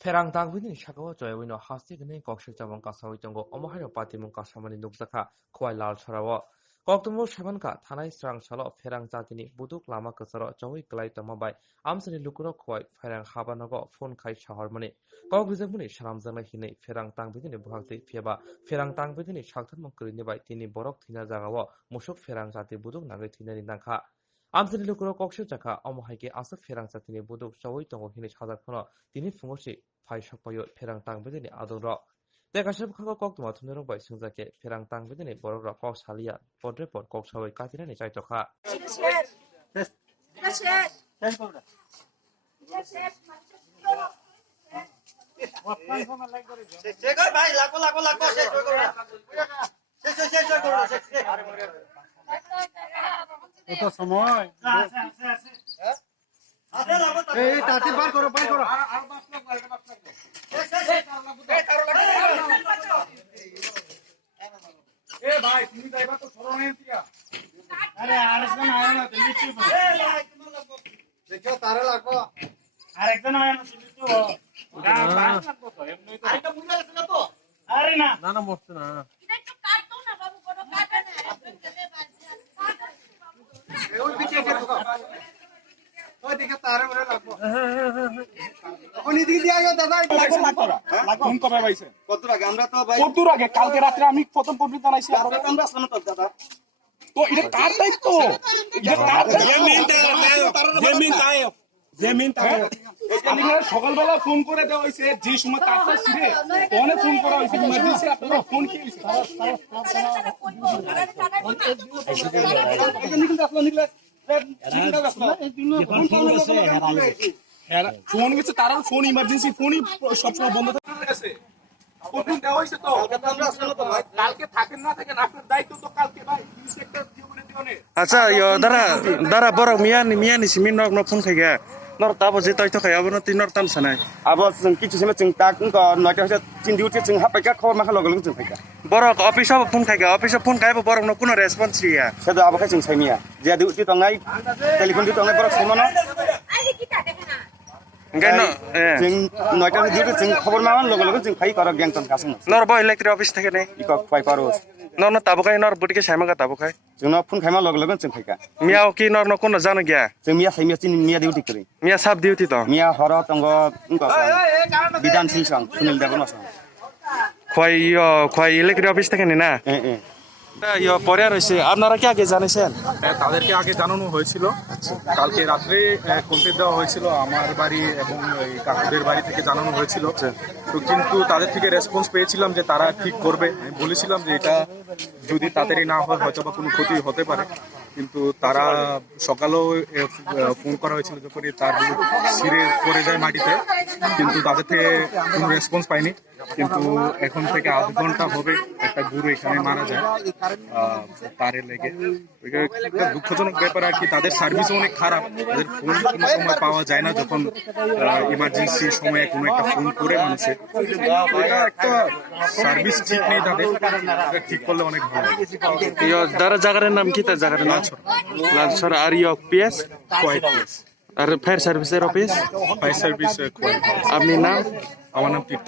Ferang tangbini shakawa joywino hastigni kokshik jamon kasawi tongo omohayo patimung kasamani nukzaka khwai lal charawo koktumo shamanka thanai strang salo ferang jatini buduk lama kasaro jowi klai tamabai amsani lukuro khwai ferang habanogo phone khai shahormani kokrijamuni salamjana hinai ferang tangbini buhakti pheba ferang tangbini shakthormong krini bai tini borok thina jagawo musuk ferang jati buduk nagai thinani nangkha amsani lukuro kokshik jaka omohaike asuk ferang jatini buduk jowi tongo hinai sajakhono tini fungosi phai sakpayo ferang tangbini adoro Dekashab khago kok tuma thunero bai sungjake ferang tangbini borok kok salia podre pod kok sawai katirani chaitokha এটা সময় এই টাটি বার করো এ ভাই তুমি যাইবা তো সরো নাই দিয়া আরে আরেকজন আয় না তুমি কি দেখো তারে লাগো আরেকজন আয় না তুমি তো না বাস লাগবো তো এমনি তো আইটা মুড়া আছে না তো আরে না না না মরছে না এটা একটু কাট দাও না বাবু কোনো কাটে না একদম গেলে বাজি আছে ওই পিছে কে ঢোকা ওই দেখে তারে মরে লাগবো কোনি দিকে দিয়া গো দাদা লাগো ফোন কবে পাইছে কত আগে আমরা তো ভাই কত আগে কালকে রাতে আমি প্রথম পব্লিক জানাইছি আমরা তো আসলাম তো দাদা তো এটা কার দায়িত্ব এটা কার জেমিন তাই আমি সকালবেলা ফোন করে দেওয়া হয়েছে যে সময় তারটা ছিঁড়ে ফোনে ফোন করা হয়েছে ইমার্জেন্সি আপনারা ফোন কি হয়েছে ফোন গেছে তারা ফোন ইমার্জেন্সি ফোনই সবসময় বন্ধ থাকে দেওয়া হয়েছে তো কালকে থাকেন না থাকেন আপনার দায়িত্ব তো কালকে ভাই আচ্ছা দারা বড় মিয়ানি সিমিন নক ফোন খাইগা nor tabo je toy to khay abo no tin nor tam sanai abo jeng kichu sema jeng tak ko noita hoja tin duty jeng hapai ka khor ma khalo galo jeng phaiga borok office of phone khaiga office of phone kaibo borok no kuno response riya sedo abo khai jeng saimia je duty to ngai telephone duty ngai borok somono ngai no jeng noita duty jeng khobor ma logo logo jeng phai karo geng ton kasung nor boy electric office theke nei ikok phai paro nor no tabo kai nor butike saima ga tabo kai jeng no phone khaima logo logo jeng phaiga miao ki nor no kuno jano gya jeng mia saimia tin mia duty kri mia sab duty to mia horo tongo bidan singsang sunil devono sang khoi electric office theke nei na ইয়ো পরে রয়েছে আপনারা কি আগে জানেছেন তাদেরকে আগে জানানো হয়েছিল কালকে রাত্রে কমপ্লেট দেওয়া হয়েছিল আমার বাড়ি এবং এই কাকুদের বাড়ি থেকে জানানো হয়েছিল তো কিন্তু তাদের থেকে রেসপন্স পেয়েছিলাম যে তারা ঠিক করবে আমি বলেছিলাম যে এটা যদি তাড়াতাড়ি না হয় হয়তো বা কোনো ক্ষতি হতে পারে কিন্তু তারা সকালেও ফোন করা হয়েছিল যখন তার সিঁড়ে পড়ে যায় মাটিতে কিন্তু তাদের থেকে কোনো রেসপন্স পাইনি কিন্তু এখন থেকে আধ ঘন্টা হবে একটা গরু এখানে মারা যায় তারে লেগে একটা দুঃখজনক ব্যাপার আর কি তাদের সার্ভিসও অনেক খারাপ তাদের ফোন কোনো সময় পাওয়া যায় না যখন ইমার্জেন্সি সময়ে কোনো একটা ফোন করে মানুষের একটা সার্ভিস ঠিক নেই তাদের ঠিক করলে অনেক ভালো দারা জায়গার নাম কি তার জায়গার নাম লালছর আর ইয়ো পিএস কোয়াইট প্লেস আর ফায়ার সার্ভিসের অফিস ফায়ার সার্ভিস কোয়াইট আপনি নাম আমার নাম তীর্থ